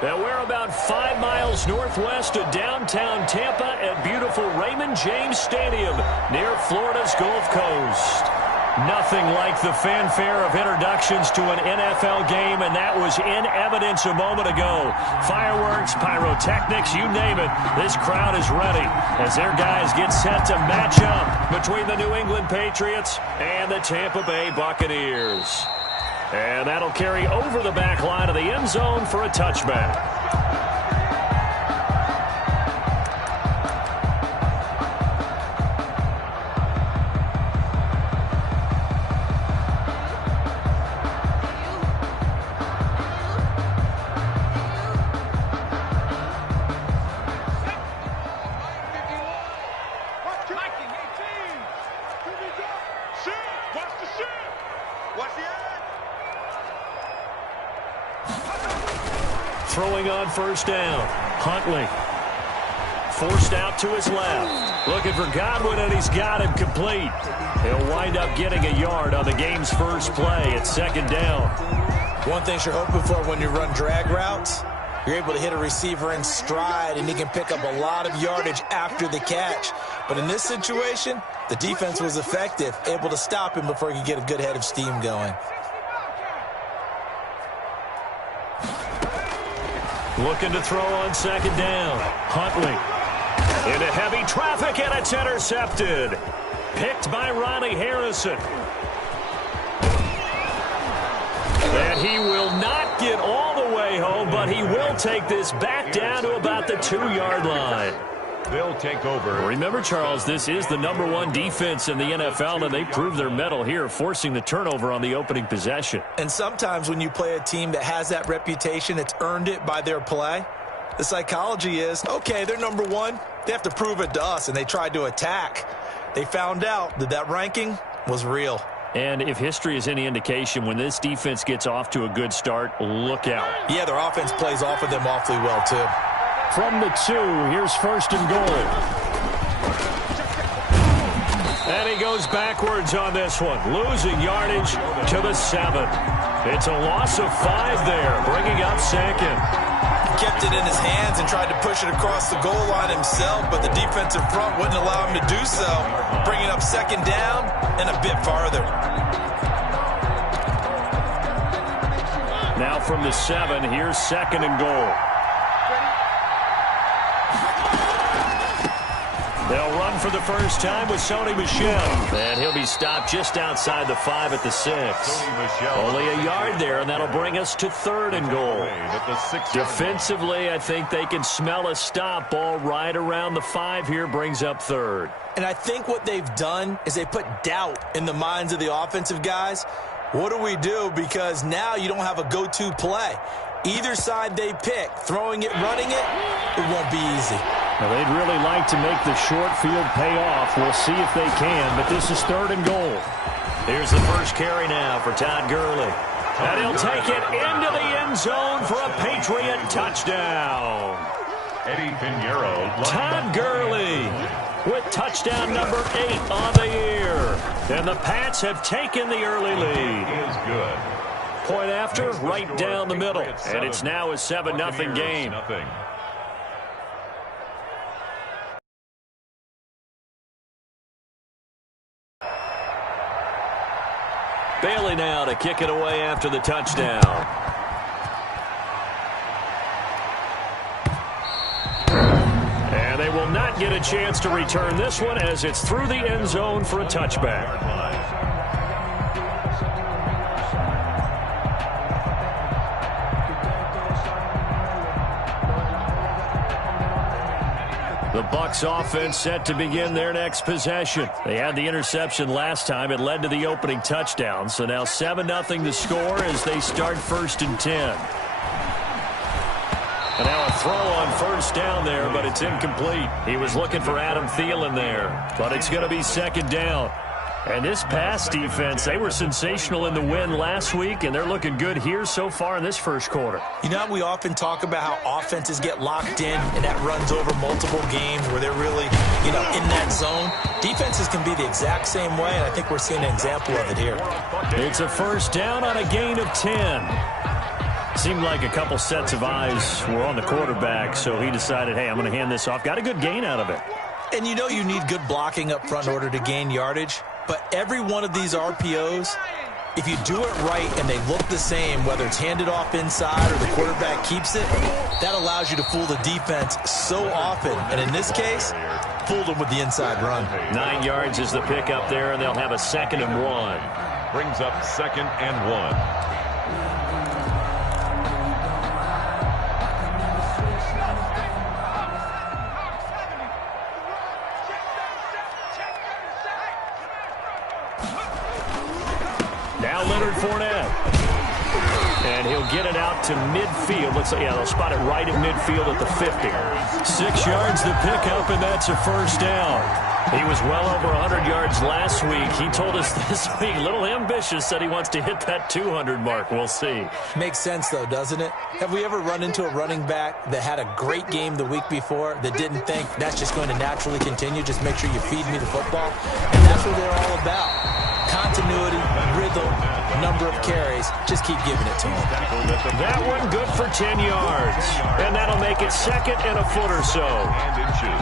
And we're about 5 miles northwest of downtown Tampa at beautiful Raymond James Stadium near Florida's Gulf Coast. Nothing like the fanfare of introductions to an NFL game, and that was in evidence a moment ago. Fireworks, pyrotechnics, you name it. This crowd is ready as their guys get set to match up between the New England Patriots and the Tampa Bay Buccaneers. And that'll carry over the back line of the end zone for a touchback. Throwing on first down. Huntley. Forced out to his left. Looking for Godwin, and he's got him complete. He'll wind up getting a yard on the game's first play. It's second down. One thing you're hoping for when you run drag routes, you're able to hit a receiver in stride, and he can pick up a lot of yardage after the catch. But in this situation, the defense was effective, able to stop him before he could get a good head of steam going. Looking to throw on second down. Huntley into heavy traffic, and it's intercepted. Picked by Ronnie Harrison. And he will not get all the way home, but he will take this back down to about the 2-yard line. They'll take over. Remember, Charles, this is the #1 defense in the NFL, and they proved their mettle here, forcing the turnover on the opening possession. And sometimes when you play a team that has that reputation, it's earned it by their play. The psychology is, okay, they're #1. They have to prove it to us, and they tried to attack. They found out that that ranking was real. And if history is any indication, when this defense gets off to a good start, look out. Yeah, their offense plays off of them awfully well, too. From the 2, here's first and goal. And he goes backwards on this one, losing yardage to the 7. It's a loss of 5 there, bringing up second. He kept it in his hands and tried to push it across the goal line himself, but the defensive front wouldn't allow him to do so, bringing up second down and a bit farther. Now from the 7, here's second and goal. They'll run for the first time with Sony Michel. And he'll be stopped just outside the 5 at the 6. Only a yard there, and that'll bring us to third and goal. Defensively, I think they can smell a stop. Ball right around the 5 here brings up third. And I think what they've done is they put doubt in the minds of the offensive guys. What do we do? Because now you don't have a go-to play. Either side they pick, throwing it, running it, it won't be easy. Now, they'd really like to make the short field pay off. We'll see if they can, but this is third and goal. Here's the first carry now for Todd Gurley. And he'll take it into the end zone for a Patriot touchdown. Eddie Pinheiro. Todd Gurley with touchdown number 8 on the year. And the Pats have taken the early lead. He is good. Point after, right down the middle. And it's now a 7-0 game. Bailey now to kick it away after the touchdown. And they will not get a chance to return this one as it's through the end zone for a touchback. The Bucks offense set to begin their next possession. They had the interception last time. It led to the opening touchdown. So now 7-0 to score as they start first and 10. And now a throw on first down there, but it's incomplete. He was looking for Adam Thielen there, but it's going to be second down. And this pass defense, they were sensational in the win last week, and they're looking good here so far in this first quarter. You know, we often talk about how offenses get locked in, and that runs over multiple games where they're really, in that zone. Defenses can be the exact same way, and I think we're seeing an example of it here. It's a first down on a gain of 10. Seemed like a couple sets of eyes were on the quarterback, so he decided, hey, I'm going to hand this off. Got a good gain out of it. And you know you need good blocking up front in order to gain yardage, but every one of these RPOs, if you do it right and they look the same, whether it's handed off inside or the quarterback keeps it, that allows you to fool the defense so often. And in this case, fooled them with the inside run. 9 yards is the pickup there, and they'll have a 2nd and 1. Brings up 2nd and 1. And he'll get it out to midfield. Looks like, yeah, they'll spot it right at midfield at the 50. 6 yards the pickup, and that's a 1st down. He was well over 100 yards last week. He told us this week, a little ambitious, said he wants to hit that 200 mark. We'll see. Makes sense, though, doesn't it? Have we ever run into a running back that had a great game the week before that didn't think that's just going to naturally continue? Just make sure you feed me the football. And that's what they're all about. Continuity, rhythm, number of carries. Just keep giving it to him. That one good for 10 yards. And that'll make it 2nd and a foot or so. And inches.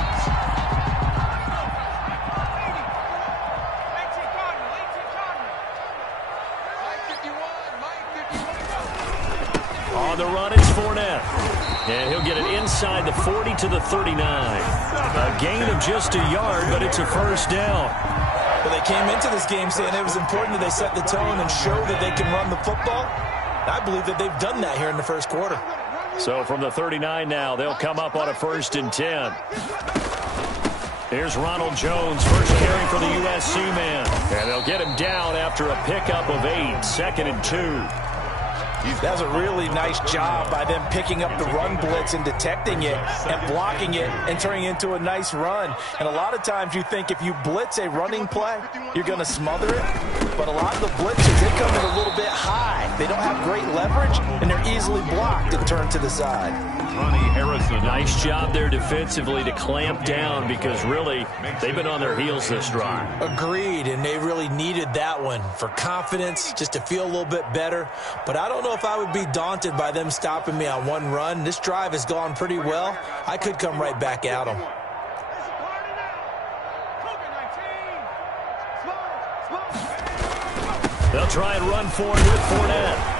On the run, it's Fournette. And he'll get it inside the 40 to the 39. A gain of just a yard, but it's a 1st down. Well, they came into this game saying it was important that they set the tone and show that they can run the football. I believe that they've done that here in the 1st quarter. So from the 39 now, they'll come up on a 1st and 10. Here's Ronald Jones, first carry for the USC man. And they'll get him down after a pickup of 8, 2nd and 2. That was a really nice job by them picking up the run blitz and detecting it and blocking it and turning it into a nice run. And a lot of times you think if you blitz a running play, you're going to smother it. But a lot of the blitzes, they come in a little bit high. They don't have great leverage, and they're easily blocked and turned to the side. Ronnie Harrison. Nice job there defensively to clamp down because really they've been on their heels this drive. Agreed, and they really needed that one for confidence, just to feel a little bit better. But I don't know if I would be daunted by them stopping me on one run. This drive has gone pretty well. I could come right back at them. They'll try and run forward with Fournette.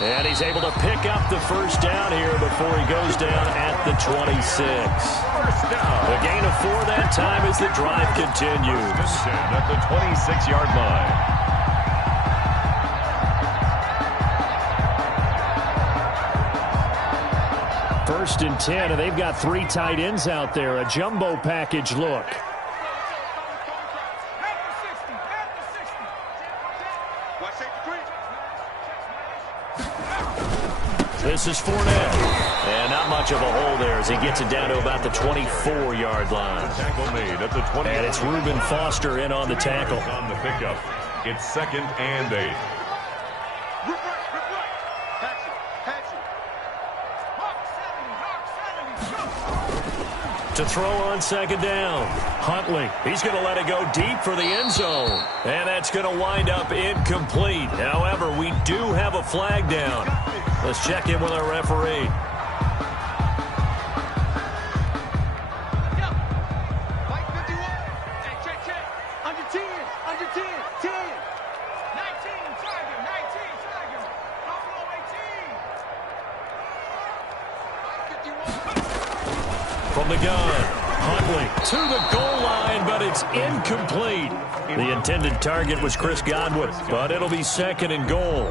And he's able to pick up the 1st down here before he goes down at the 26. 1st down. The gain of 4 that time as the drive continues. At the 26-yard line. 1st and 10, and they've got 3 tight ends out there. A jumbo package look. This is Fournette. And not much of a hole there as he gets it down to about the 24-yard line. Tackle made at the 20. And it's Reuben Foster in on the tackle. On the pickup. It's 2nd and 8. To throw on 2nd down. Huntley, he's going to let it go deep for the end zone. And that's going to wind up incomplete. However, we do have a flag down. Let's check in with our referee. From the gun, Huntley to the goal line, but it's incomplete. The intended target was Chris Godwin, but it'll be 2nd and goal.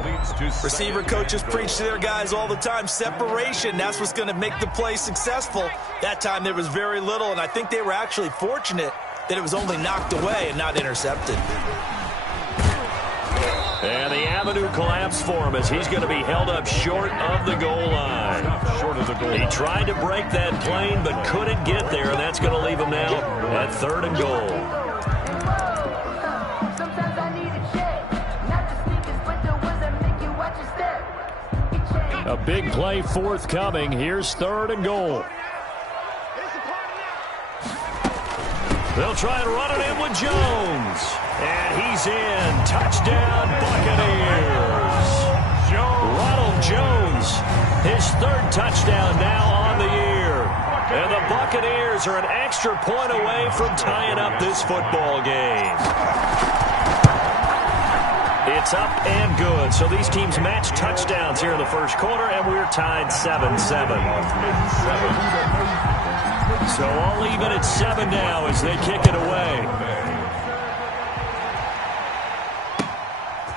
Receiver coaches preach to their guys all the time. Separation, that's what's going to make the play successful. That time there was very little, and I think they were actually fortunate that it was only knocked away and not intercepted. And the avenue collapsed for him as he's going to be held up short of the goal line. Short of the goal. He tried to break that plane but couldn't get there, and that's going to leave him now at 3rd and goal. A big play forthcoming. Here's 3rd and goal. They'll try and run it in with Jones. And he's in. Touchdown, Buccaneers. Ronald Jones His third touchdown now on the year. And the Buccaneers are an extra point away from tying up this football game. It's up and good. So these teams match touchdowns here in the first quarter, and we're tied 7-7. So all even at 7 now as they kick it away.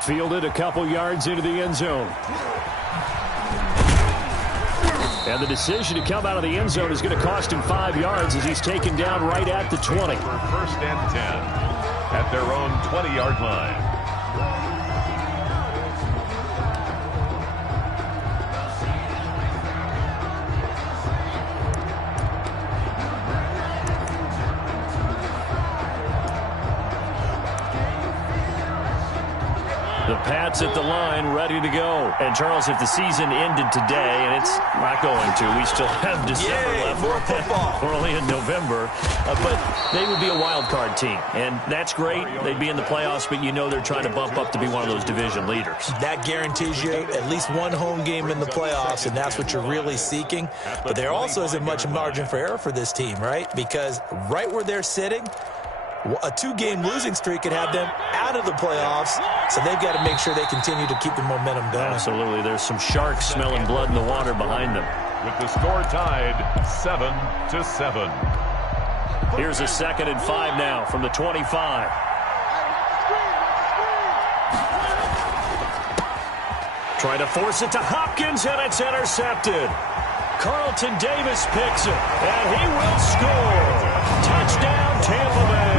Fielded a couple yards into the end zone. And the decision to come out of the end zone is going to cost him 5 yards as he's taken down right at the 20. First and 10 at their own 20-yard line. The Pats at the line, ready to go. And, Charles, if the season ended today, and it's not going to, we still have December left. More football. We're only in November. But they would be a wild card team. And that's great. They'd be in the playoffs, but you know they're trying to bump up to be one of those division leaders. That guarantees you at least one home game in the playoffs, and that's what you're really seeking. But there also isn't much margin for error for this team, right? Because right where they're sitting, a 2-game losing streak could have them out of the playoffs, so they've got to make sure they continue to keep the momentum going. Absolutely. There's some sharks smelling blood in the water behind them. With the score tied 7-7. Here's a 2nd and 5 now from the 25. Trying to force it to Hopkins, and it's intercepted. Carlton Davis picks it, and he will score. Touchdown, Tampa Bay.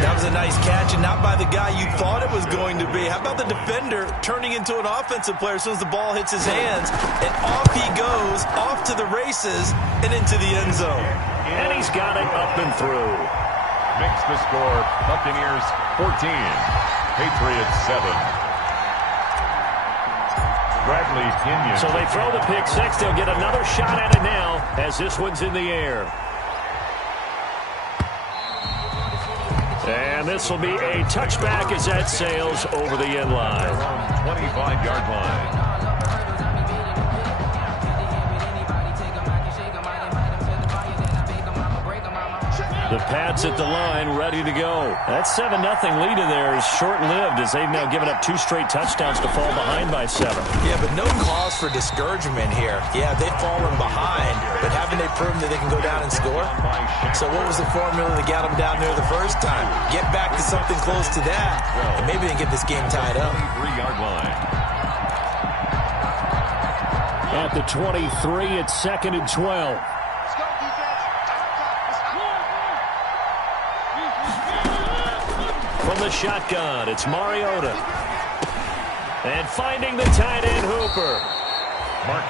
That was a nice catch, and not by the guy you thought it was going to be. How about the defender turning into an offensive player as soon as the ball hits his hands, and off he goes, off to the races, and into the end zone. And he's got it up and through. Makes the score Buccaneers 14, Patriots 7. Bradley Pinion. So they throw the pick six. They'll get another shot at it now as this one's in the air. And this will be a touchback as that sails over the end line. 25-yard line. The Pats at the line, ready to go. That 7-0 lead of theirs is short-lived as they've now given up 2 straight touchdowns to fall behind by 7. Yeah, but no cause for discouragement here. Yeah, they've fallen behind, but haven't they proven that they can go down and score? So what was the formula that got them down there the first time? Get back to something close to that, and maybe they can get this game tied up. 23-yard line. At the 23, it's 2nd and 12. From the shotgun, it's Mariota. And finding the tight end Hooper.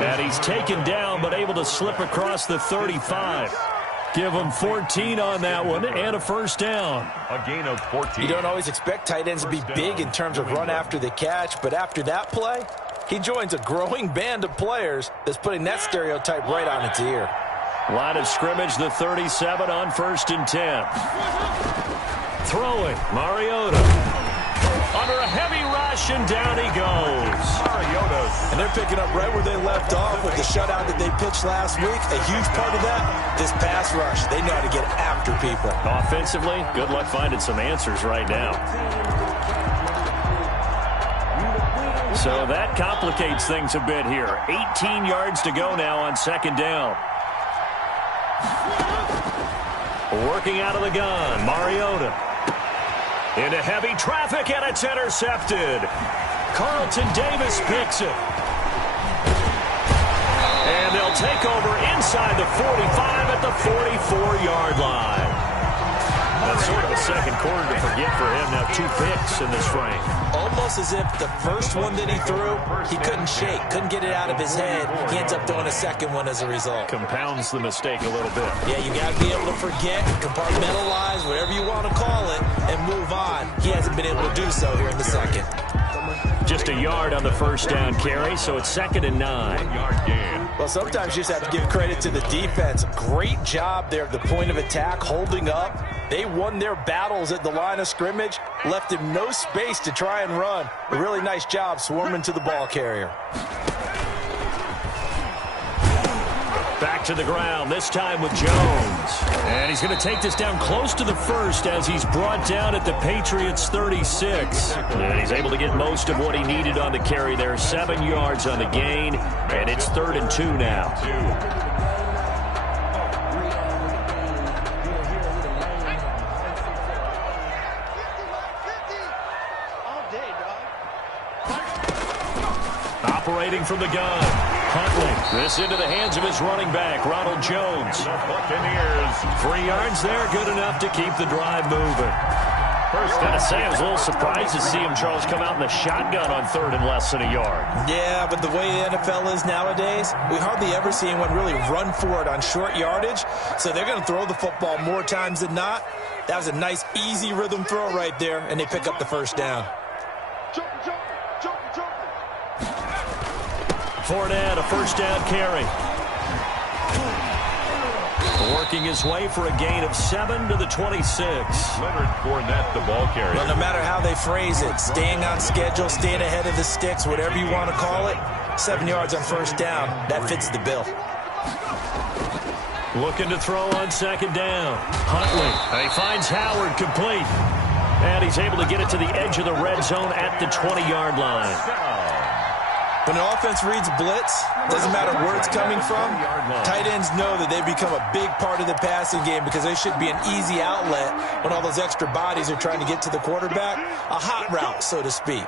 And he's taken down, but able to slip across the 35. Give him 14 on that one and a first down. A gain of 14. You don't always expect tight ends to be big in terms of run after the catch, but after that play, he joins a growing band of players that's putting that stereotype right on its ear. Line of scrimmage, the 37 on 1st and 10. Throwing, Mariota. Under a heavy rush, and down he goes. Mariota. And they're picking up right where they left off with the shutout that they pitched last week. A huge part of that, this pass rush. They know how to get after people. Offensively, good luck finding some answers right now. So that complicates things a bit here. 18 yards to go now on 2nd down. Working out of the gun, Mariota. Into heavy traffic, and it's intercepted. Carlton Davis picks it. And they'll take over inside the 45 at the 44-yard line. That's sort of a second quarter to forget for him. Now 2 picks in this frame. Almost as if the first one that he threw, he couldn't shake, couldn't get it out of his head. He ends up throwing a second one as a result. Compounds the mistake a little bit. Yeah, you got to be able to forget, compartmentalize, whatever you want to call it, and move on. He hasn't been able to do so here in the second. Just a yard on the first down carry, so it's 2nd and 9. 1-yard gain. Well, sometimes you just have to give credit to the defense. Great job there at the point of attack, holding up, They won their battles at the line of scrimmage, left him no space to try and run. A really nice job swarming to the ball carrier. Back to the ground, this time with Jones. And he's going to take this down close to the first as he's brought down at the Patriots 36. And he's able to get most of what he needed on the carry there. 7 yards on the gain, and it's 3rd and 2 now. Operating from the gun, Huntley. This into the hands of his running back, Ronald Jones. The Buccaneers. 3 yards there, good enough to keep the drive moving. First, gotta say, I was a little surprised to see him, Charles, come out in the shotgun on 3rd and less than a yard. Yeah, but the way the NFL is nowadays, we hardly ever see anyone really run for it on short yardage. So they're going to throw the football more times than not. That was a nice, easy rhythm throw right there, and they pick up the first down. Fournette, a first down carry. Working his way for a gain of 7 to the 26. Leonard Fournette, the ball carrier. Well, no matter how they phrase it, staying on schedule, staying ahead of the sticks, whatever you want to call it, 7 yards on first down, that fits the bill. Looking to throw on 2nd down. Huntley, he finds Howard complete. And he's able to get it to the edge of the red zone at the 20-yard line. When an offense reads blitz, doesn't matter where it's coming from, tight ends know that they become a big part of the passing game because they should be an easy outlet when all those extra bodies are trying to get to the quarterback. A hot route, so to speak.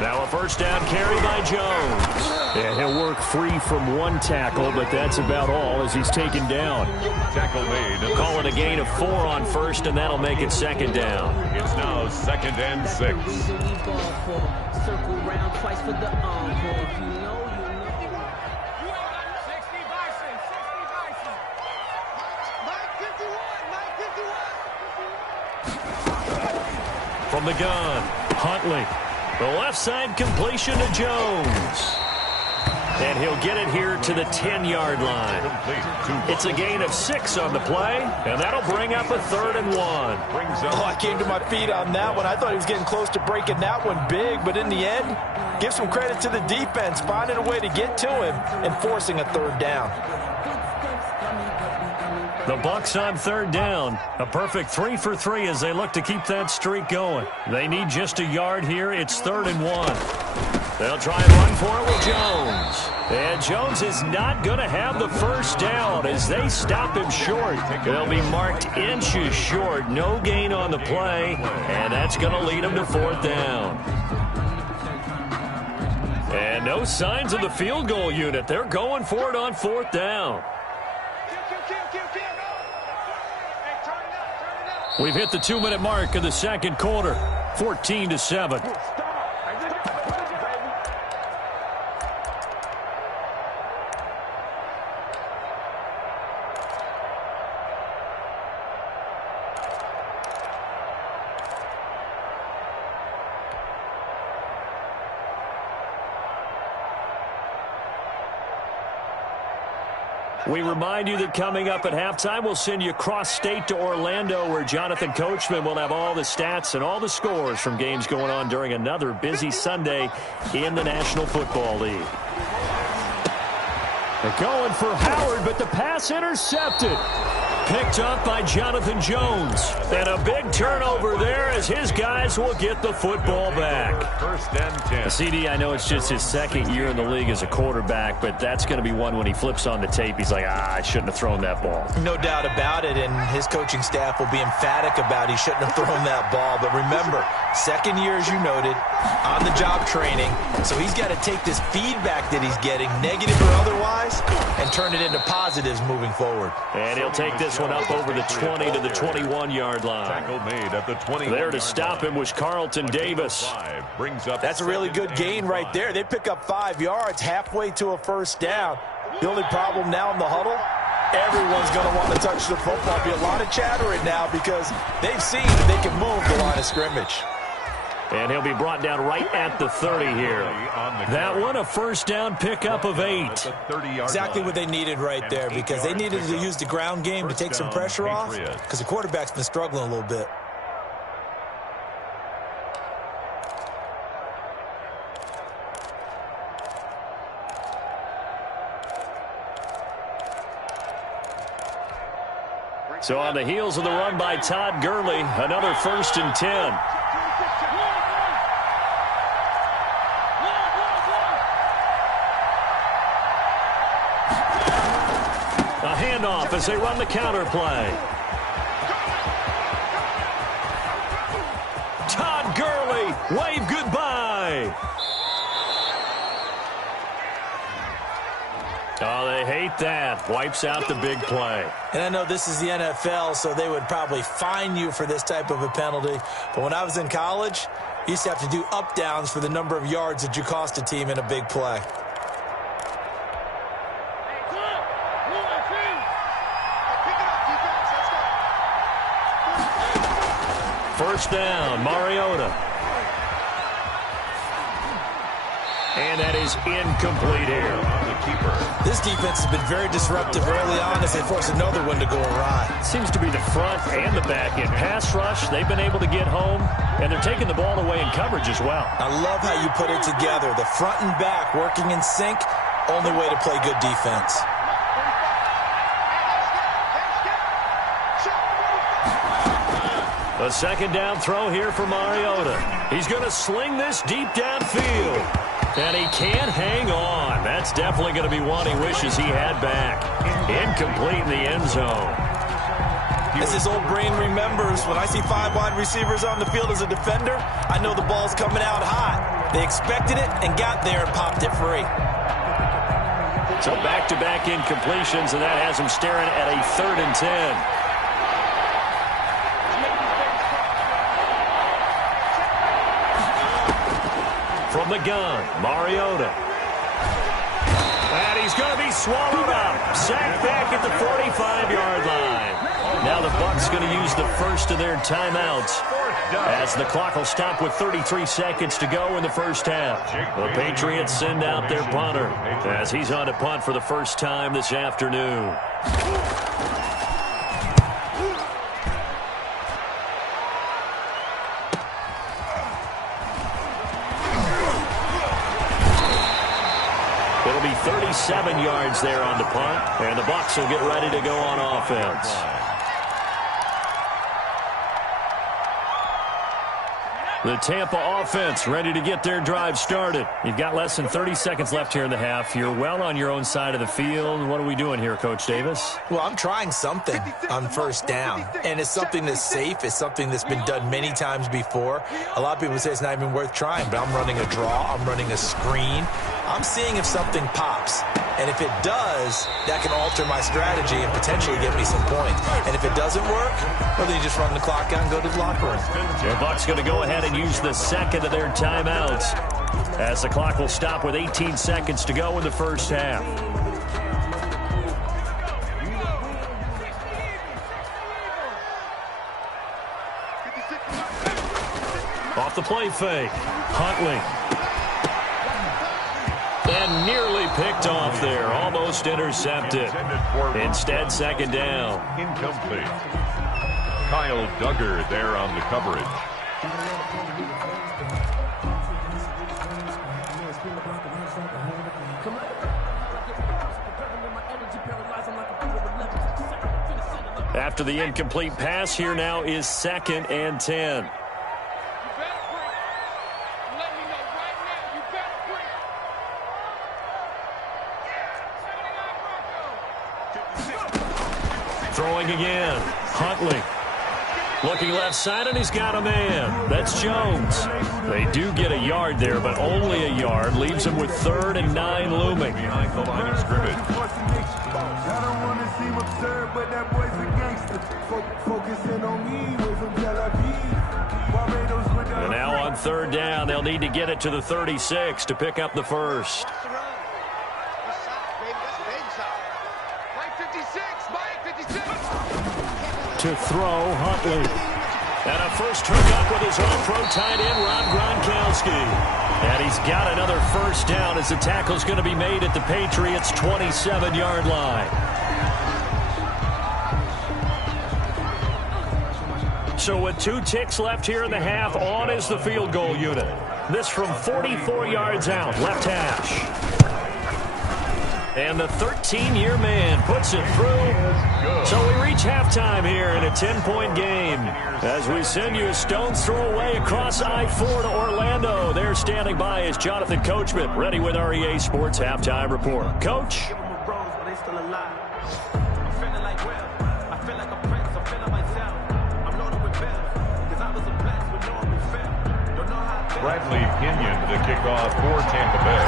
Now a first down carry by Jones. Yeah, he'll work free from 1 tackle, but that's about all as he's taken down. Tackle made. Call it a gain of 4 on first, and that'll make it 2nd down. It's now 2nd and 6. Circle round twice for the From the gun, Huntley. The left side completion to Jones. And he'll get it here to the 10-yard line. It's a gain of 6 on the play, and that'll bring up a 3rd and 1. Oh, I came to my feet on that one. I thought he was getting close to breaking that one big, but in the end, give some credit to the defense, finding a way to get to him and forcing a 3rd down. The Bucks on 3rd down. A perfect 3 for 3 as they look to keep that streak going. They need just a yard here. It's 3rd and 1. They'll try and run for it with Jones. And Jones is not going to have the first down as they stop him short. They'll be marked inches short. No gain on the play, and that's going to lead him to 4th down. And no signs of the field goal unit. They're going for it on 4th down. We've hit the 2-minute mark of the 2nd quarter, 14-7. We remind you that coming up at halftime, we'll send you cross-state to Orlando, where Jonathan Coachman will have all the stats and all the scores from games going on during another busy Sunday in the National Football League. They're going for Howard, but the pass intercepted. Picked up by Jonathan Jones. And a big turnover there as his guys will get the football back. 1st and 10. CD, I know it's just his 2nd year in the league as a quarterback, but that's going to be one when he flips on the tape. He's like, I shouldn't have thrown that ball. No doubt about it, and his coaching staff will be emphatic about he shouldn't have thrown that ball. But remember, 2nd year, as you noted, on-the-job training. So he's got to take this feedback that he's getting, negative or otherwise, and turn it into positives moving forward. And he'll take this one up over the 20 to the 21-yard line. Tackle made at the 20. There to stop him was Carlton Davis. Brings up That's a really good gain right there. They pick up 5 yards halfway to a first down. The only problem now in the huddle, everyone's going to want to touch the football. Be a lot of chattering now because they've seen that they can move the line of scrimmage. And he'll be brought down right at the 30 here. That one, a first down pickup of 8. Exactly what they needed right there, because they needed to use the ground game to take some pressure off, because the quarterback's been struggling a little bit. So on the heels of the run by Todd Gurley, another 1st and 10. A handoff as they run the counter play. Todd Gurley, wave goodbye. Oh, they hate that. Wipes out the big play. And I know this is the NFL, so they would probably fine you for this type of a penalty. But when I was in college, you used to have to do up-downs for the number of yards that you cost a team in a big play. First down, Mariota. And that is incomplete here. This defense has been very disruptive early on as they force another one to go awry. Seems to be the front and the back end. Pass rush, they've been able to get home, and they're taking the ball away in coverage as well. I love how you put it together. The front and back working in sync, only way to play good defense. A second down throw here for Mariota. He's going to sling this deep downfield. And he can't hang on. That's definitely going to be one he wishes he had back. Incomplete in the end zone. As his old brain remembers, when I see 5 wide receivers on the field as a defender, I know the ball's coming out hot. They expected it and got there and popped it free. So back-to-back incompletions, and that has him staring at a 3rd and 10. From the gun, Mariota. And he's going to be swallowed up. Sacked back at the 45-yard line. Now the Bucks going to use the first of their timeouts as the clock will stop with 33 seconds to go in the first half. The Patriots send out their punter as he's on to punt for the first time this afternoon. It'll be 37 yards there on the punt, and the Bucks will get ready to go on offense. The Tampa offense ready to get their drive started. You've got less than 30 seconds left here in the half. You're well on your own side of the field. What are we doing here, Coach Davis? Well, I'm trying something on first down, and it's something that's safe. It's something that's been done many times before. A lot of people say it's not even worth trying, but I'm running a draw. I'm running a screen. I'm seeing if something pops, and if it does, that can alter my strategy and potentially get me some points. And if it doesn't work, well, then you just run the clock out and go to the locker room. The Bucks going to go ahead and use the second of their timeouts as the clock will stop with 18 seconds to go in the first half. Off the play fake, Huntley. And nearly picked off there, almost intercepted. Instead, second down. Incomplete. Kyle Duggar there on the coverage. After the incomplete pass, here now is 2nd and 10. Throwing again. Huntley. Looking left side, and he's got a man. That's Jones. They do get a yard there, but only a yard. Leaves him with 3rd and 9 looming. Behind the line of scrimmage. And now on 3rd down, they'll need to get it to the 36 to pick up the first. To throw, Huntley. And a first hookup with his all-pro tight end, Rob Gronkowski. And he's got another first down as the tackle's going to be made at the Patriots' 27-yard line. So with 2 ticks left here in the half, on is the field goal unit. This from 44 yards out, left hash. And the 13-year man puts it through. So we reach halftime here in a 10-point game. As we send you a stone's throw away across I-4 to Orlando. There standing by is Jonathan Coachman, ready with REA Sports Halftime Report. Coach? Bradley Kenyon to kick off for Tampa Bay.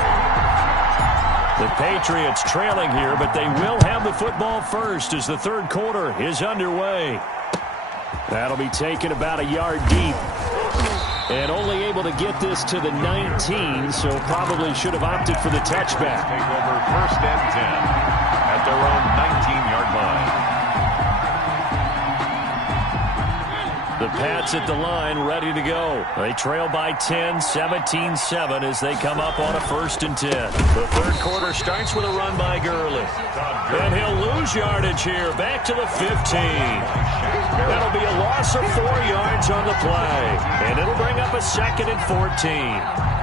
The Patriots trailing here, but they will have the football first as the third quarter is underway. That'll be taken about a yard deep. And only able to get this to the 19, so probably should have opted for the touchback. Take over first and 10 at their own 19-yard line. The Pats at the line, ready to go. They trail by 10, 17-7 as they come up on a first and 10. The third quarter starts with a run by Gurley. And he'll lose yardage here, back to the 15. That'll be a loss of 4 yards on the play. And it'll bring up a second and 14.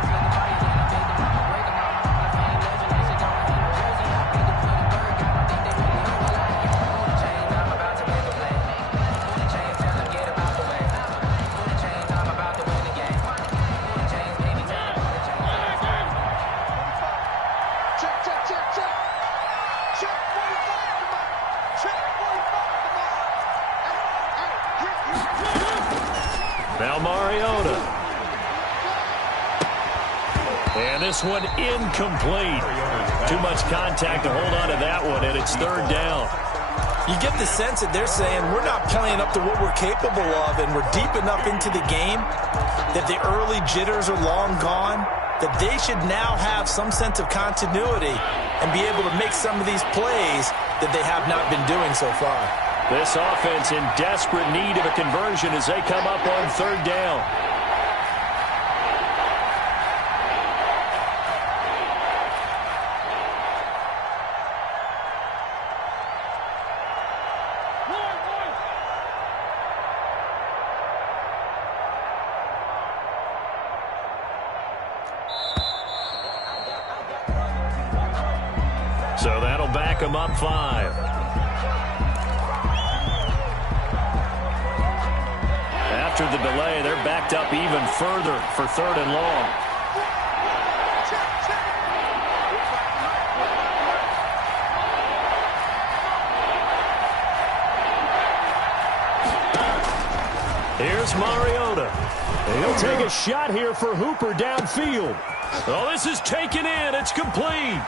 Now Mariota. And this one incomplete. Too much contact to hold on to that one, and it's third down. You get the sense that they're saying we're not playing up to what we're capable of, and we're deep enough into the game that the early jitters are long gone, that they should now have some sense of continuity and be able to make some of these plays that they have not been doing so far. This offense in desperate need of a conversion as they come up on third down. So that'll back them up 5. After the delay, they're backed up even further for third and long. Here's Mariota. He'll take a shot here for Hooper downfield. Oh, this is taken in. It's complete.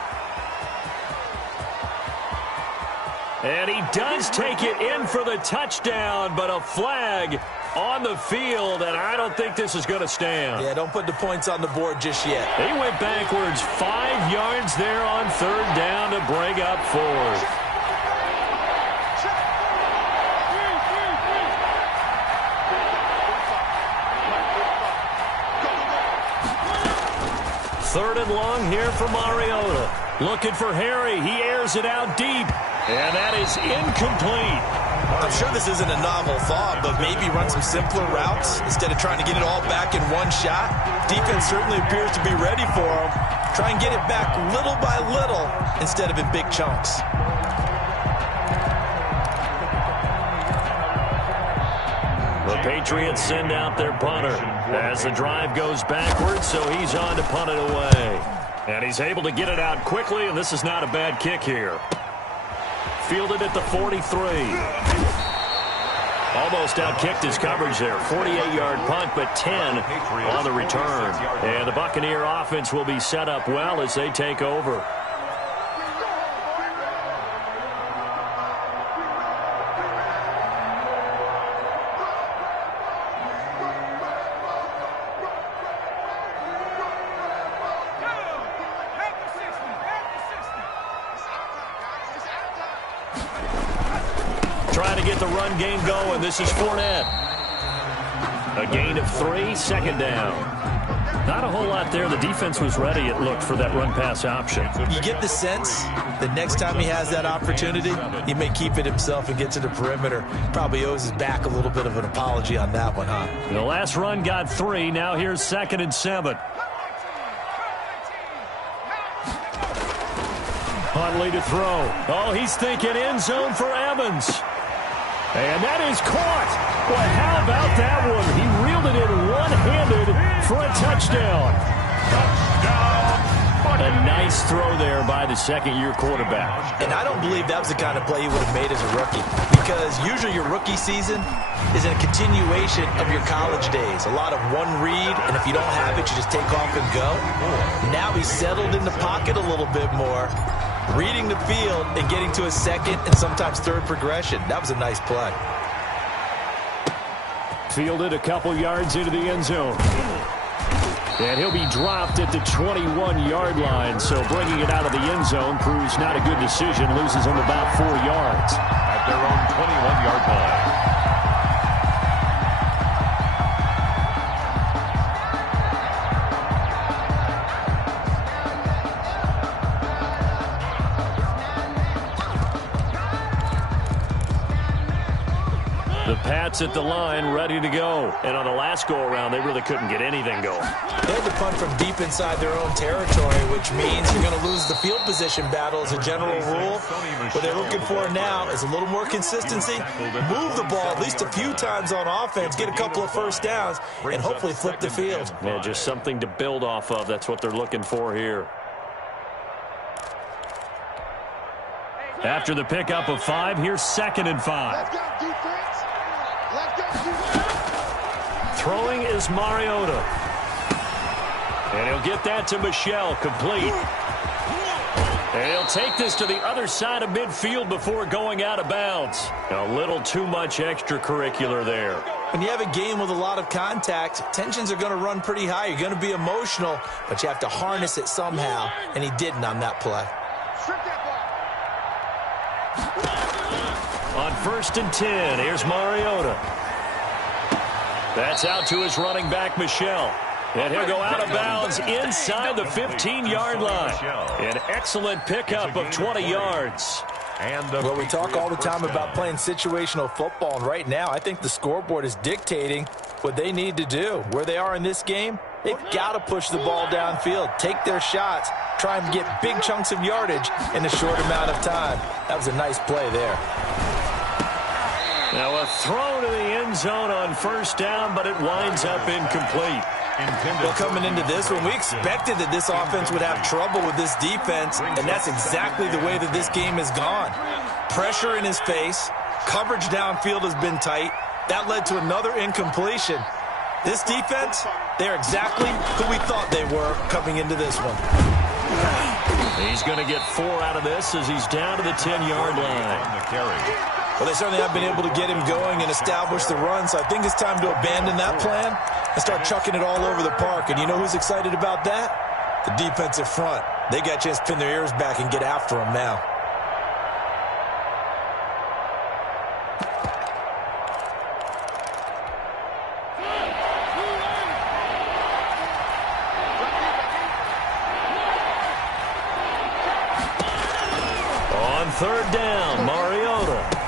And he does take it in for the touchdown, but a flag on the field, and I don't think this is going to stand. Yeah, don't put the points on the board just yet. He went backwards 5 yards there on third down to bring up fourth. Third and long here for Mariota. Looking for Harry. He airs it out deep. And that is incomplete. I'm sure this isn't a novel thought, but maybe run some simpler routes instead of trying to get it all back in one shot. Defense certainly appears to be ready for him. Try and get it back little by little instead of in big chunks. The Patriots send out their punter as the drive goes backwards, so he's on to punt it away. And he's able to get it out quickly, and this is not a bad kick here. Fielded at the 43. Almost outkicked his coverage there. 48-yard punt, but 10 on the return. And the Buccaneer offense will be set up well as they take over. Trying to get the run game going. This is Fournette. A gain of 3, second down. Not a whole lot there. The defense was ready, it looked, for that run-pass option. You get the sense that next time he has that opportunity, he may keep it himself and get to the perimeter. Probably owes his back a little bit of an apology on that one, huh? The last run got 3. Now here's 2nd and 7. Huntley to throw. Oh, he's thinking end zone for Evans. And that is caught. Well, how about that one? He reeled it in one-handed for a touchdown. A nice throw there by the second-year quarterback. And I don't believe that was the kind of play he would have made as a rookie, because usually your rookie season is a continuation of your college days. A lot of one read, and if you don't have it, you just take off and go. Now he's settled in the pocket a little bit more, reading the field and getting to a second and sometimes third progression. That was a nice play. Fielded a couple yards into the end zone. And he'll be dropped at the 21-yard line. So bringing it out of the end zone proves not a good decision. Loses him about 4 yards. At their own 21-yard line. The Pats at the line, ready to go. And on the last go-around, they really couldn't get anything going. They had to punt from deep inside their own territory, which means you're going to lose the field position battle as a general rule. What they're looking for now is a little more consistency, move the ball at least a few times on offense, get a couple of first downs, and hopefully flip the field. Yeah, just something to build off of. That's what they're looking for here. After the pickup of 5, here's 2nd and 5. Let's go, defense. Let's go, defense. Throwing is Mariota. And he'll get that to Michel, complete. And he'll take this to the other side of midfield before going out of bounds. A little too much extracurricular there. When you have a game with a lot of contact, tensions are going to run pretty high. You're going to be emotional, but you have to harness it somehow, and he didn't on that play. On 1st and 10, here's Mariota. That's out to his running back, Michel. And he'll go out of bounds inside the 15-yard line. An excellent pickup of 20 yards. Well, we talk all the time about playing situational football, and right now I think the scoreboard is dictating what they need to do. Where they are in this game, they've got to push the ball downfield, take their shots, try and get big chunks of yardage in a short amount of time. That was a nice play there. Now a throw to the end zone on 1st down, but it winds up incomplete. Well, coming into this one, we expected that this offense would have trouble with this defense, and that's exactly the way that this game has gone. Pressure in his face, coverage downfield has been tight. That led to another incompletion. This defense, they're exactly who we thought they were coming into this one. He's going to get 4 out of this as he's down to the 10-yard line. Well, they certainly have been able to get him going and establish the run, so I think it's time to abandon that plan and start chucking it all over the park. And you know who's excited about that? The defensive front. They got a chance to pin their ears back and get after him now. On 3rd down, Mariota.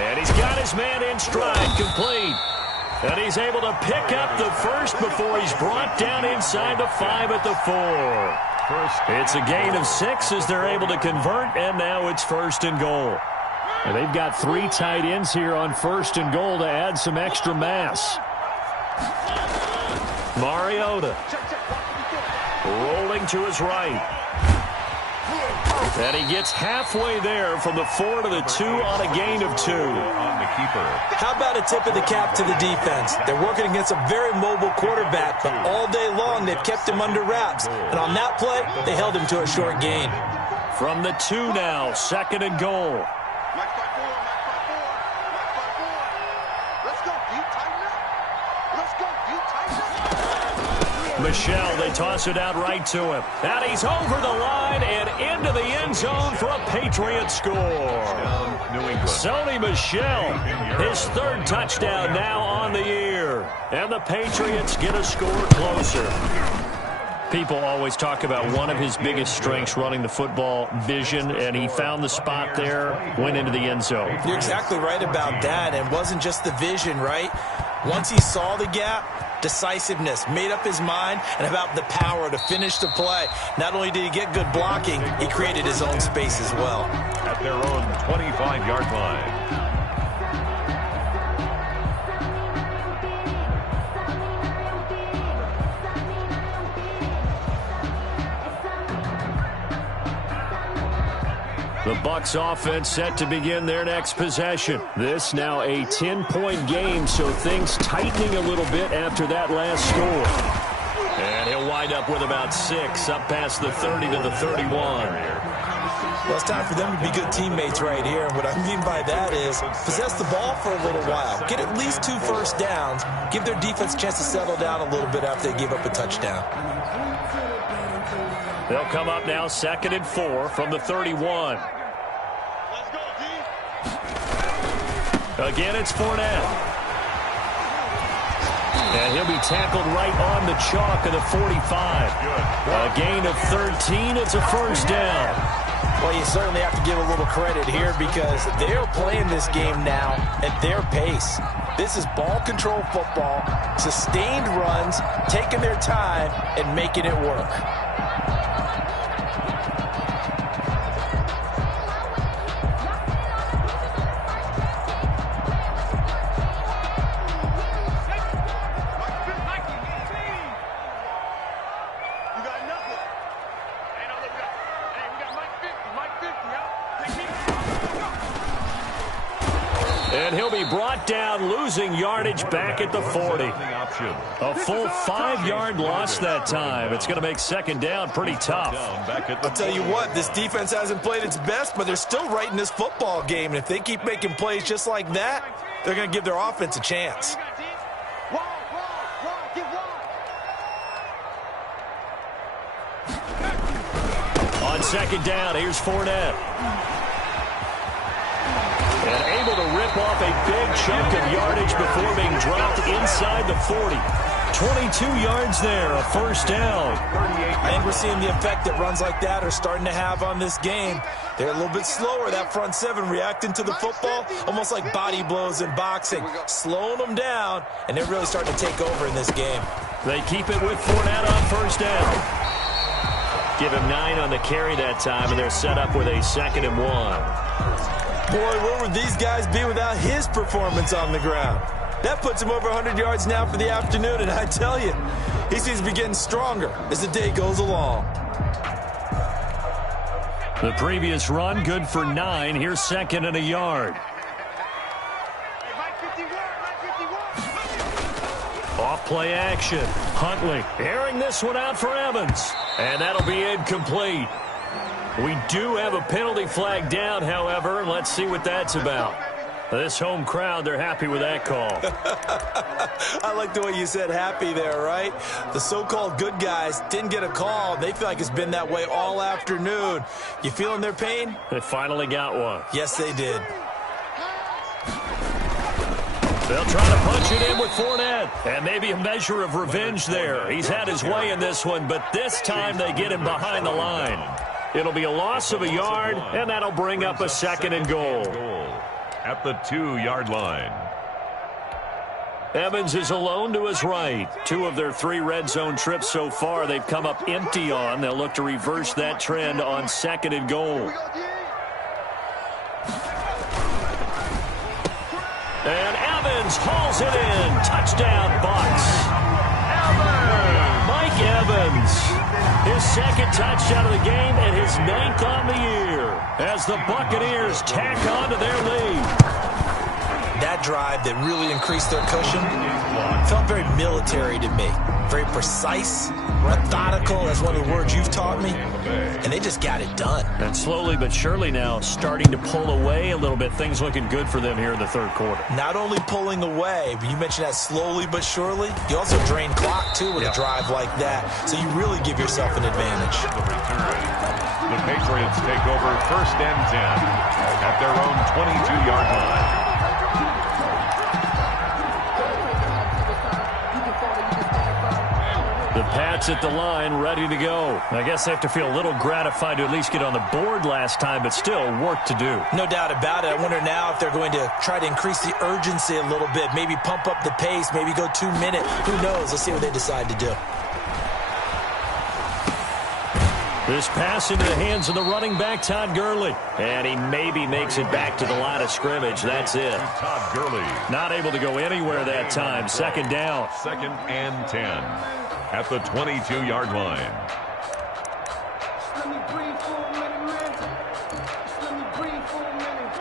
And he's got his man in stride, complete. And he's able to pick up the first before he's brought down inside the 5 at the 4. It's a gain of 6 as they're able to convert, and now it's 1st and goal. And they've got 3 tight ends here on 1st and goal to add some extra mass. Mariota rolling to his right. And he gets halfway there from the 4 to the 2 on a gain of 2. On the keeper. How about a tip of the cap to the defense? They're working against a very mobile quarterback, but all day long they've kept him under wraps. And on that play, they held him to a short gain. From the 2 now, 2nd and goal. Michel, they toss it out right to him. And he's over the line and into the end zone for a Patriots score. Sony Michel, his third touchdown now on the year. And the Patriots get a score closer. People always talk about one of his biggest strengths running the football, vision, and he found the spot there, went into the end zone. You're exactly right about that, and it wasn't just the vision, right? Once he saw the gap, decisiveness, made up his mind, and about the power to finish the play. Not only did he get good blocking, he created his own space as well. At their own 25-yard line. The Bucks offense set to begin their next possession. This now a 10-point game, so things tightening a little bit after that last score. And he'll wind up with about 6, up past the 30 to the 31. Well, it's time for them to be good teammates right here. And what I mean by that is possess the ball for a little while. Get at least 2 first downs. Give their defense a chance to settle down a little bit after they give up a touchdown. They'll come up now 2nd and 4 from the 31. Again, it's Fournette. And he'll be tackled right on the chalk of the 45. A gain of 13. It's a first down. Well, you certainly have to give a little credit here because they're playing this game now at their pace. This is ball control football, sustained runs, taking their time, and making it work. And he'll be brought down, losing yardage back at the 40. A full 5-yard loss that time. It's going to make 2nd down pretty tough. I'll tell you what, this defense hasn't played its best, but they're still right in this football game. And if they keep making plays just like that, they're going to give their offense a chance. On 2nd down, here's Fournette. And able to rip off a big chunk of yardage before being dropped inside the 40. 22 yards there, a first down. I think we're seeing the effect that runs like that are starting to have on this game. They're a little bit slower, that front 7, reacting to the football, almost like body blows in boxing, slowing them down, and they're really starting to take over in this game. They keep it with Fournette on first down. Give him 9 on the carry that time, and they're set up with a 2nd and 1. Boy, where would these guys be without his performance on the ground? That puts him over 100 yards now for the afternoon, and I tell you, he seems to be getting stronger as the day goes along. The previous run, good for 9. Here's 2nd and a yard. Off play action. Huntley airing this one out for Evans. And that'll be incomplete. We do have a penalty flag down, however. Let's see what that's about. This home crowd, they're happy with that call. I like the way you said happy there, right? The so-called good guys didn't get a call. They feel like it's been that way all afternoon. You feeling their pain? They finally got one. Yes, they did. They'll try to punch it in with Fournette. And maybe a measure of revenge there. He's had his way in this one, but this time they get him behind the line. It'll be a loss of a yard, and that'll bring up a 2nd and goal. At the 2-yard line. Evans is alone to his right. 2 of their 3 red zone trips so far they've come up empty on. They'll look to reverse that trend on 2nd and goal. And Evans hauls it in. Touchdown, Bucks. Mike Evans. His 2nd touchdown of the game and his 9th on the year as the Buccaneers tack on to their lead. That that drive that really increased their cushion felt very military to me. Very precise, methodical. That's one of the words you've taught me. And they just got it done. And slowly but surely now starting to pull away a little bit. Things looking good for them here in the third quarter. Not only pulling away, but you mentioned that slowly but surely. You also drain clock, too, with a drive like that. So you really give yourself an advantage. The Patriots take over 1st and 10 at their own 22-yard line. The Pats at the line, ready to go. I guess they have to feel a little gratified to at least get on the board last time, but still work to do. No doubt about it. I wonder now if they're going to try to increase the urgency a little bit, maybe pump up the pace, maybe go 2 minute. Who knows? Let's see what they decide to do. This pass into the hands of the running back, Todd Gurley. And he maybe makes it back to the line of scrimmage. That's it. Todd Gurley. Not able to go anywhere that time. 2nd down. 2nd and 10 at the 22-yard line.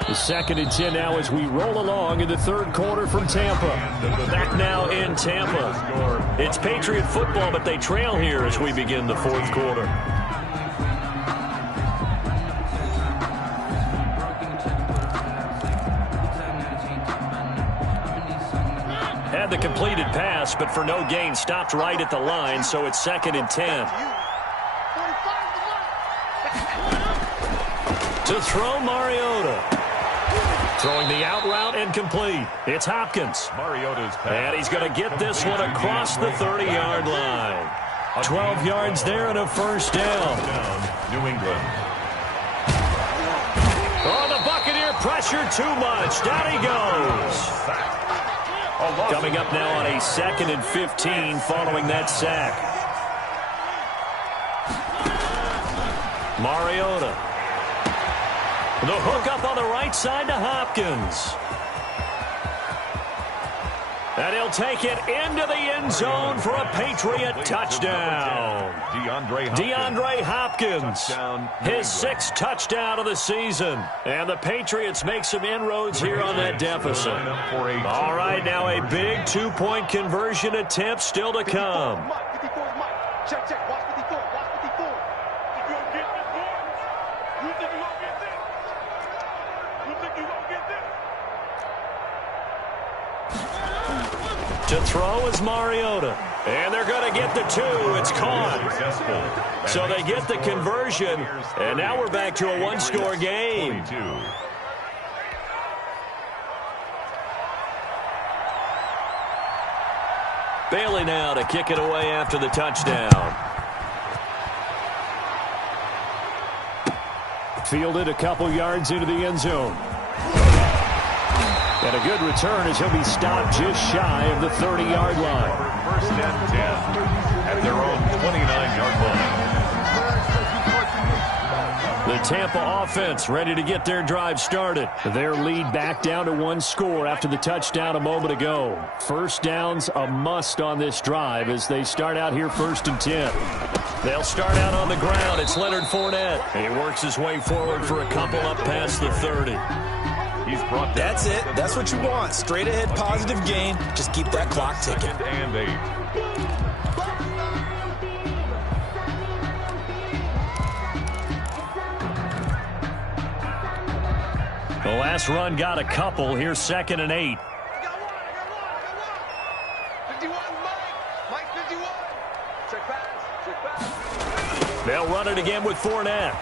The 2nd and 10 now as we roll along in the third quarter from Tampa. Back now in Tampa. It's Patriot football, but they trail here as we begin the fourth quarter. Had the completed pass, but for no gain, stopped right at the line, so it's 2nd and 10. To throw, Mariota. Throwing the out route and complete. It's Hopkins. Mariota's pass. And he's going to get this one across the 30-yard line. 12 yards there and a 1st down. New England. Oh, the Buccaneer pressure too much. Down he goes. Coming up now on a 2nd and 15 following that sack. Mariota. The hook up on the right side to Hopkins. And he'll take it into the end zone for a Patriot touchdown. DeAndre Hopkins, his 6th touchdown of the season. And the Patriots make some inroads here on that deficit. All right, now a big 2-point conversion attempt still to come. Check, check. Watch 54. Watch 54. You gonna get this, boy? You think you gonna get this? You think you gonna get this? To throw is Mariota. And they're going to get the 2. It's caught. So they get the conversion. And now we're back to a one-score game. Bailey now to kick it away after the touchdown. Fielded a couple yards into the end zone. And a good return as he'll be stopped just shy of the 30-yard line. 1st and 10 at their own 29-yard line. The Tampa offense ready to get their drive started. Their lead back down to 1 score after the touchdown a moment ago. 1st downs a must on this drive as they start out here 1st and 10. They'll start out on the ground. It's Leonard Fournette. He works his way forward for a couple up past the 30. That's it. That's what you want. Straight ahead, positive gain. Just keep that clock ticking. 2nd and 8. The last run got a couple. Here's 2nd and 8. I got one. 51, Mike 51. Check pass. They'll run it again with Fournette.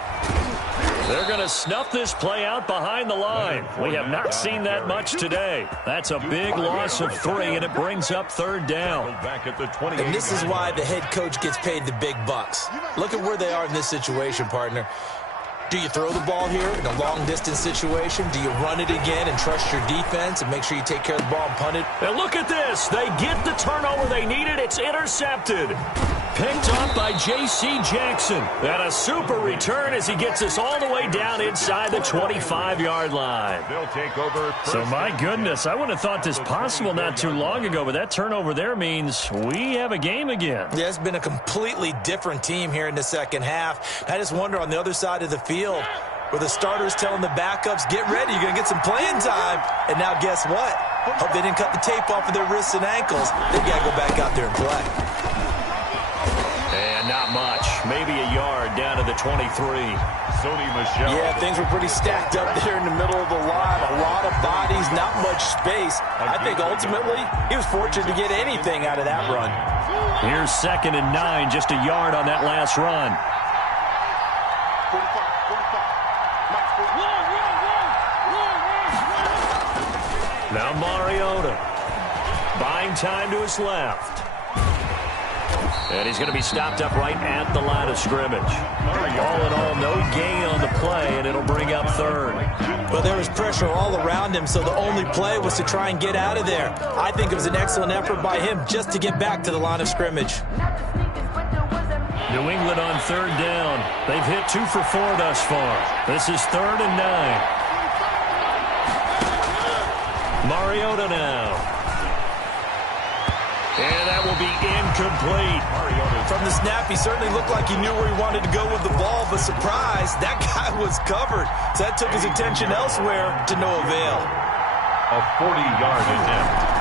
They're going to snuff this play out behind the line. We have not seen that much today. That's a big loss of 3, and it brings up 3rd down. And this is why the head coach gets paid the big bucks. Look at where they are in this situation, partner. Do you throw the ball here in a long-distance situation? Do you run it again and trust your defense and make sure you take care of the ball and punt it? And look at this. They get the turnover they needed. It's intercepted. Picked up by J.C. Jackson. And a super return as he gets us all the way down inside the 25-yard line. They'll take over. So, my goodness, I wouldn't have thought this possible not too long ago, but that turnover there means we have a game again. Yeah, it's been a completely different team here in the second half. I just wonder on the other side of the field where the starters telling the backups, get ready, you're going to get some playing time. And now guess what? Hope they didn't cut the tape off of their wrists and ankles. They got to go back out there and play. And not much. Maybe a yard down to the 23. Sony Michel. Yeah, things were pretty stacked up there in the middle of the line. A lot of bodies, not much space. I think ultimately he was fortunate to get anything out of that run. Here's 2nd and 9, just a yard on that last run. 45. Now Mariota. Buying time to his left. And he's going to be stopped up right at the line of scrimmage. All in all, no gain on the play, and it'll bring up 3rd. But there was pressure all around him, so the only play was to try and get out of there. I think it was an excellent effort by him just to get back to the line of scrimmage. New England on 3rd down. They've hit 2 for 4 thus far. This is 3rd and 9. Mariota now. And that will be incomplete. From the snap, he certainly looked like he knew where he wanted to go with the ball, but surprise, that guy was covered. So that took his attention elsewhere to no avail. A 40-yard attempt.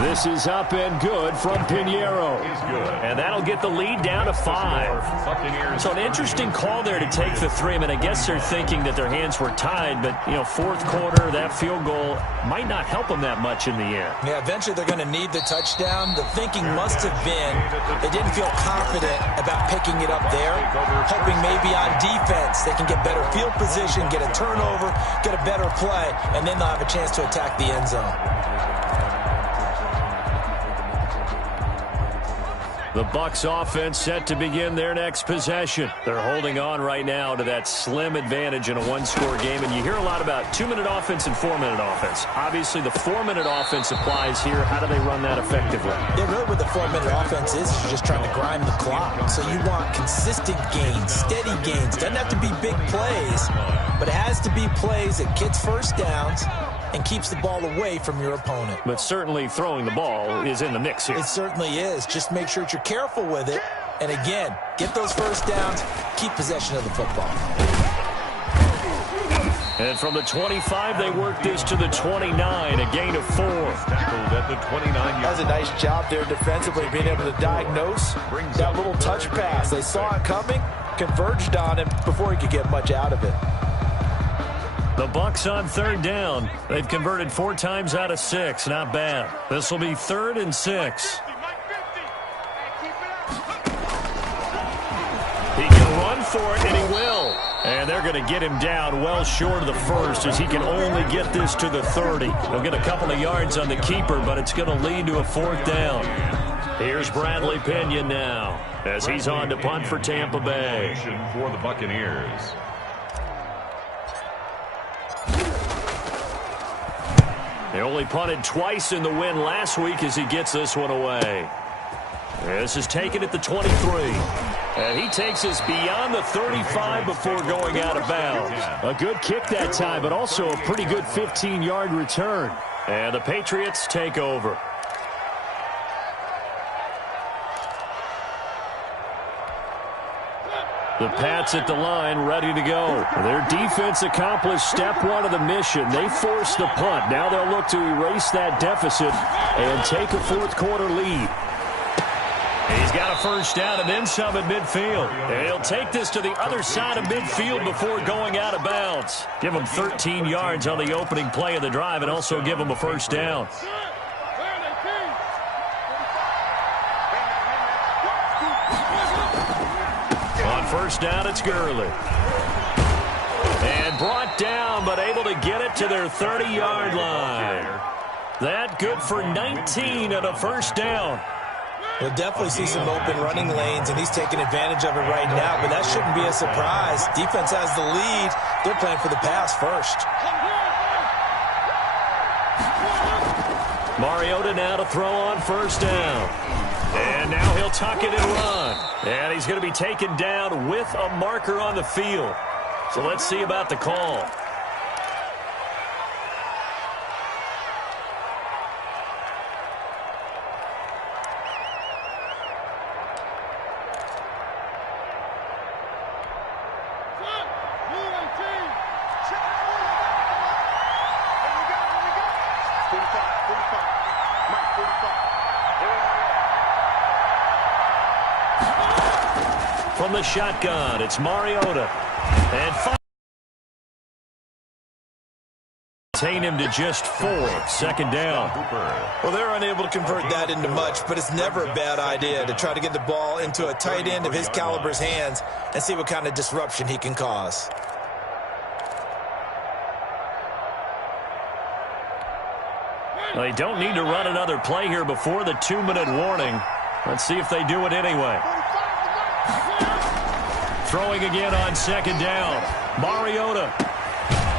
This is up and good from Pinheiro. And that'll get the lead down to 5. So an interesting call there to take the 3. I mean, I guess they're thinking that their hands were tied, but, you know, 4th quarter, that field goal might not help them that much in the end. Yeah, eventually they're going to need the touchdown. The thinking must have been they didn't feel confident about picking it up there, hoping maybe on defense they can get better field position, get a turnover, get a better play, and then they'll have a chance to attack the end zone. The Bucks offense set to begin their next possession. They're holding on right now to that slim advantage in a 1-score game, and you hear a lot about 2-minute offense and 4-minute offense. Obviously, the 4-minute offense applies here. How do they run that effectively? Yeah, really what the 4-minute offense is you're just trying to grind the clock. So you want consistent gains, steady gains. Doesn't have to be big plays, but it has to be plays that gets first downs and keeps the ball away from your opponent. But certainly throwing the ball is in the mix here. It certainly is. Just make sure that you're careful with it. And again, get those first downs, keep possession of the football. And from the 25, they work this to the 29, a gain of 4. Tackled at the 29-yard. That's a nice job there defensively, being able to diagnose that little touch pass. They saw it coming, converged on him before he could get much out of it. The Bucks on 3rd down. They've converted 4 times out of 6. Not bad. This will be 3rd and 6. He can run for it, and he will. And they're going to get him down well short of the 1st as he can only get this to the 30. They'll get a couple of yards on the keeper, but it's going to lead to a 4th down. Here's Bradley Pinion now as he's on to punt for Tampa Bay. For the Buccaneers. They only punted twice in the win last week as he gets this one away. This is taken at the 23. And he takes us beyond the 35 before going out of bounds. A good kick that time, but also a pretty good 15-yard return. And the Patriots take over. The Pats at the line, ready to go. Their defense accomplished step 1 of the mission. They forced the punt. Now they'll look to erase that deficit and take a 4th quarter lead. He's got a first down and then some at midfield. And he'll take this to the other side of midfield before going out of bounds. Give him 13 yards on the opening play of the drive and also give him a first down. On first down, it's Gurley. And brought down, but able to get it to their 30-yard line. That good for 19 and a first down. We'll definitely see some open running lanes, and he's taking advantage of it right now, but that shouldn't be a surprise. Defense has the lead. They're playing for the pass first. Mariota now to throw on first down. And now he'll tuck it and run. And he's going to be taken down with a marker on the field. So let's see about the call. from the shotgun. It's Mariota. And contain him to just 4. Second down. Well, they're unable to convert that into much, but it's never a bad idea to try to get the ball into a tight end of his caliber's hands and see what kind of disruption he can cause. They don't need to run another play here before the 2-minute warning. Let's see if they do it anyway. Throwing again on second down. Mariota.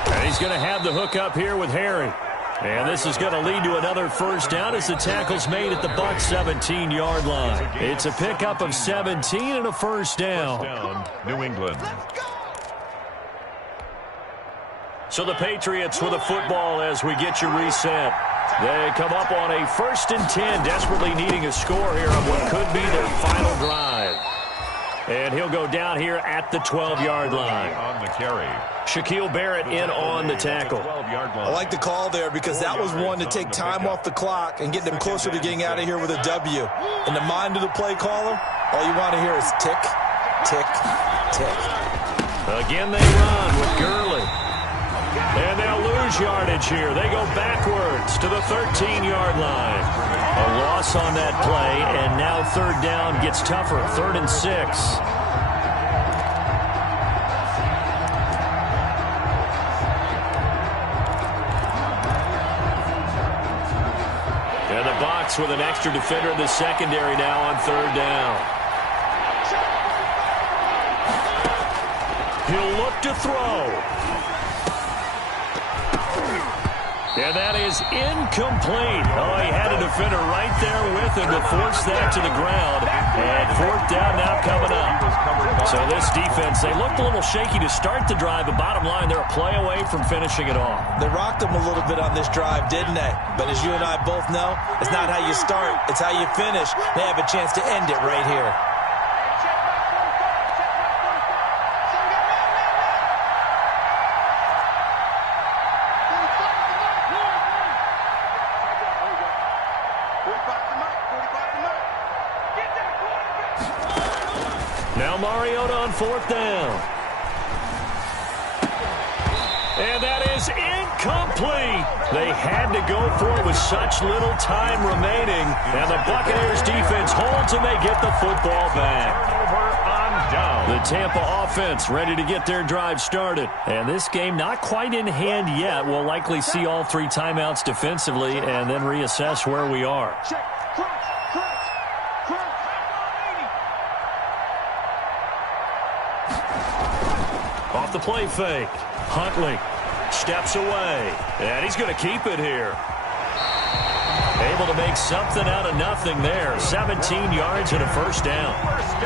And he's going to have the hook up here with Harry. And this is going to lead to another first down as the tackle's made at the Bucks 17-yard line. It's a pickup of 17 and a first down. New England. So the Patriots with a football as we get you reset. They come up on a 1st and 10, desperately needing a score here on what could be their final drive. And he'll go down here at the 12-yard line. On the carry. Shaquille Barrett in on the tackle. I like the call there because that was one to take time off the clock and get them closer to getting out of here with a W. In the mind of the play caller, all you want to hear is tick, tick, tick. Again they run with Gurley. And they'll lose yardage here. They go backwards to the 13-yard line. A loss on that play, and now third down gets tougher. 3rd and 6. And the Bucks with an extra defender in the secondary now on 3rd down. He'll look to throw. And that is incomplete. Oh, he had a defender right there with him to force that to the ground. And 4th down now coming up. So this defense, they looked a little shaky to start the drive, but bottom line, they're a play away from finishing it off. They rocked them a little bit on this drive, didn't they? But as you and I both know, it's not how you start, it's how you finish. They have a chance to end it right here. Now Mariota on 4th down. And that is incomplete. They had to go for it with such little time remaining. And the Buccaneers defense holds and they get the football back. The Tampa offense ready to get their drive started. And this game not quite in hand yet. We'll likely see all 3 timeouts defensively and then reassess where we are. Off the play fake. Huntley steps away. And he's going to keep it here. Able to make something out of nothing there. 17 yards and a first down.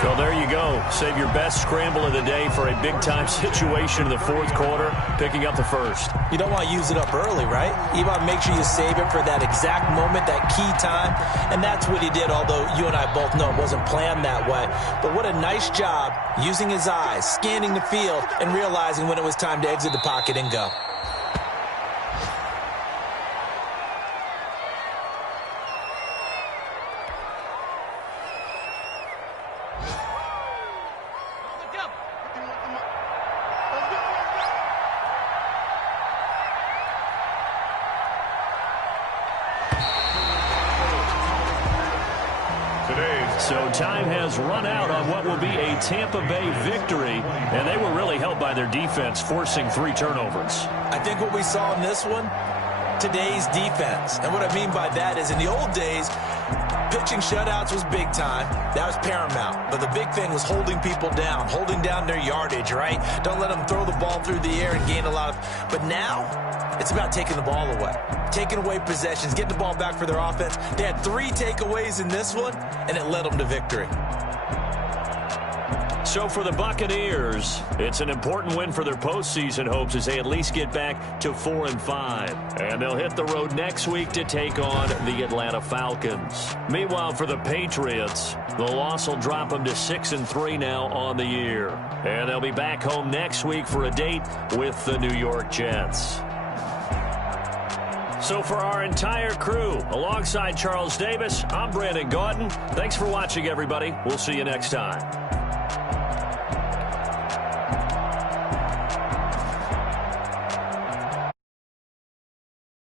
So there you go. Save your best scramble of the day for a big-time situation in the 4th quarter, picking up the first. You don't want to use it up early, right? You want to make sure you save it for that exact moment, that key time. And that's what he did, although you and I both know it wasn't planned that way. But what a nice job using his eyes, scanning the field, and realizing when it was time to exit the pocket and go. So time has run out on what will be a Tampa Bay victory, and they were really helped by their defense, forcing 3 turnovers. I think what we saw in this one, today's defense. And what I mean by that is in the old days, pitching shutouts was big time. That was paramount. But the big thing was holding people down, holding down their yardage, right? Don't let them throw the ball through the air and gain a lot of... But now, it's about taking the ball away. Taking away possessions, getting the ball back for their offense. They had 3 takeaways in this one, and it led them to victory. So for the Buccaneers, it's an important win for their postseason hopes as they at least get back to 4-5. And they'll hit the road next week to take on the Atlanta Falcons. Meanwhile, for the Patriots, the loss will drop them to 6-3 now on the year. And they'll be back home next week for a date with the New York Jets. So for our entire crew, alongside Charles Davis, I'm Brandon Gaudin. Thanks for watching, everybody. We'll see you next time.